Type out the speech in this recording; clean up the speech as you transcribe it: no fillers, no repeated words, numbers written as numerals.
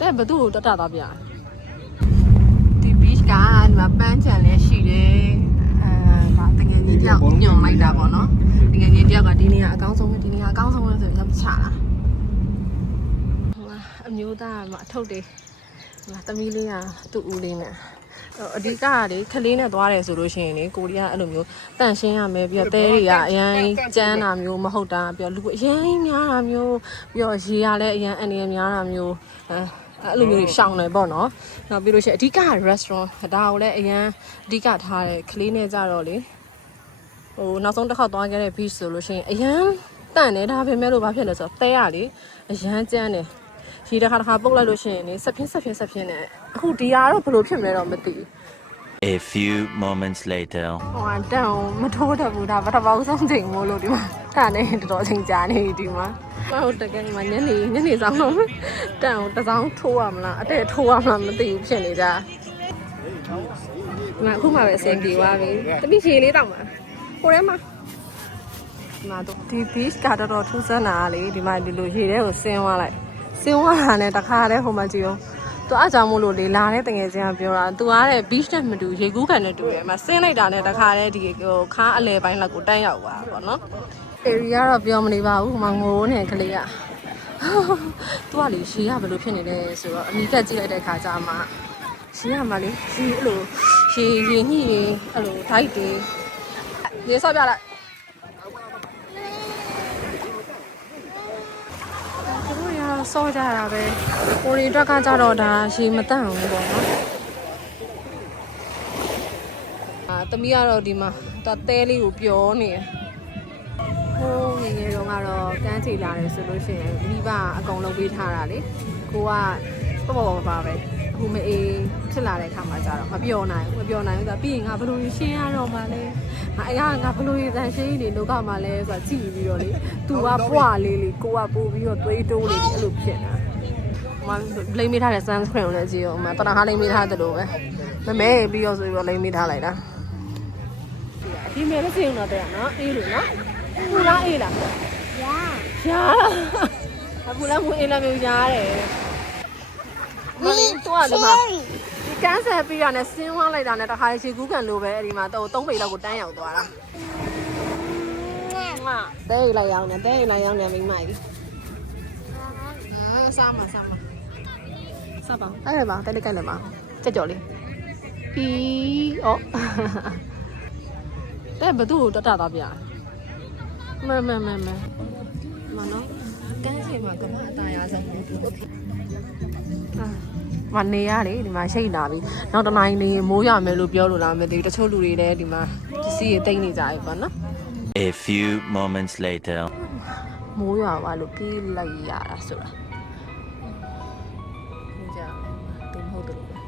တဲ့ဘသူ့ကိုတတ်တာပြဒီ beach ကဒီမှာပန်းချံလည်းရှိတယ်ဒါတကယ်ကြီးတယောက်ညွန်လိုက်တာပေါ့နော်တကယ်ကြီးတယောက်ကဒီနေရာအကောင်းဆုံးပဲဒီနေရာအကောင်းဆုံးပဲဆိုတော့ချတာအမျိုးသားကအထုပ်တွေသမီးလေးကသူ့ဦးလေးနဲ့အဓိကလေခလေးနဲ့သွားတယ်ဆိုလို့ရှိရင်လေကိုရီးယားအဲ့လိုမျိုးတန့်ရှင်းရမယ်ပြီးတော့တဲတွေကအရန်ကျန်းတာမျိုးမဟုတ်တာပြီးတော့လူအရန်များတာမျိုးပြီးတော့ရေရလည်းအရန်အနေနဲ့များတာမျိုးအဲ့လိုမျိုးရှောင်တယ်ပေါ့နော်နောက်ပြီးလို့ရှိရင်အဓိက restaurant ဒါကိုလည်းအရန်အဓိကထားတယ်ခလေးနဲ့ကြတော့လေဟိုနောက်ဆုံးတစ်ခေါက်သွားခဲ့တဲ့ beach ဆိုလို့ရှိရင်အရန်တန့်တယ်ဒါပေမဲ့လို့ဘာဖြစ်လဲဆိုတော့တဲရလေအရန်ကျန်းတယ်ရေတစ်ခါပုတ်လိုက်လို့ရှိရင်လေဆက်ဖြင်းနဲ့အခုဒီဟာတော့ဘယ်လိုဖြစ်မလဲတော့မသိဘူး A few moments later ဟိုတန်မထိုးတတ်ဘူးဒါပထမဆုံးချိန်မို့လို့ဒီမှာဒါနဲ့တော်တော်ချိန်ကြာနေဒီမှာဟိုတကယ်ဒီမှာညနေဆောင်တော့တန်တစောင်းထိုးရမလားအတဲ့ထိုးရမလားမသိဘူးဖြစ်နေကြဒီမှာအခုမှပဲအဆင်ပြေသွားပြီတပိရေလေးတောက်မှာဟိုထဲမှာဒီမှာတော့ဒီ beach ကတော်ထူးဆန်းတာလေဒီမှာဒီလိုရေထဲကိုဆင်းသွားလိုက်ဆင်းသွားတာနဲ့တခါတည်းဟိုမှာကြည့်အောင်သူအားကြောင့်မို့လို့လေလာတဲ့တကယ်ချင်းကပြောတာသူအားတဲ့ beach နဲ့မတူရေကူးခံနဲ့တူတယ်မှာဆင်းလိုက်တာနဲ့တခါတည်းဒီဟိုခါအလဲပိုင်းလောက်ကိုတန်းရောက်သွားတာပေါ့နော် area တော့ပြောမနေပါဘူးဟိုမှာငိုးနေကလေးကသူကလေရေကဘယ်လိုဖြစ်နေလဲဆိုတော့အနီးကပ်ကြည့်လိုက်တဲ့ခါကျမှရေကမှလေရေအဲ့လိုရေညှိတွေအဲ့လို diet တွေရေဆော့ပြလိုက်ဆော့ကြတာပဲကိုရီအတွက်ကကြတော့ဒါရေမတန့်အောင်ပေါ့နော်သမီးကတော့ဒီမှာတဲလေးကိုပျော်နေဟိုးငယ်ငယ်တုန်းကတော့ကန်းချီလာတယ်ဆိုလို့ရှိရင်မိဘအကုန်လုံးပေးထားတာလေကိုကပေါ့ပါပဲအခုမအေးဖြစ်လာတဲ့အခါမှာကြတော့မပျော်နိုင်ဘူးဆိုတာပြီးရင်ငါဘယ်လိုရှင်းရတော့မှလဲငါဘယ်လိုတန်ရှင်းနေလောကမှာလဲဆိုတာကြည့်ပြီးတော့လေသူကပွားလေးကိုကပို့ပြီးတော့သွေးတိုးလေးအဲ့လိုဖြစ်နေတာဟိုမှာလိမ့်မိထားတဲ့ sunscreen ကိုလည်းကြည့်အောင်မှာတနဟာလိမ့်မိထားတယ်လို့ပဲမမဲပြီးတော့ဆိုပြီးတော့လိမ့်မိထားလိုက်တာဒီမဲလည်းကြည့်အောင်တော့တဲ့နော်အေးလို့နော်ပူလားအေးလားရာအခုလည်းမူအေးလည်းမျိုးရားတယ်မလေးတော့ဒီမှာဒီကန်းဆယ်ပြီးရနဲ့ဆင်းသွားလိုက်တာနဲ့တခါရေကူးကန်လို့ပဲအဲ့ဒီမှာတော့3ပေလောက်ကိုတန်းရောက်သွားတာတဲရီလိုက်ရောက်နေမိမကြီးစားပါအဲ့ဒါပါတဲလေးကြိုက်လည်းပါကြော်လေးပြီးဩတဲဘသူ့ကိုတတ်တာပြမနော်ကန်းစီမှာကမအသားရဆုံးမနေရလေဒီမှာရှိတ်လာပြီနောက်တစ်နိုင်နေမိုးရမယ်လို့ပြောလို့လားမသိဘူးတချို့လူတွေလည်းဒီမှာပစ္စည်းတွေတိတ်နေကြပြီပေါ့နော် A few moments later မိုးရွာပါလို့ပြေးလိုက်ရတာဆိုတာကြည့်ကြတယ်မဟုတ်တယ်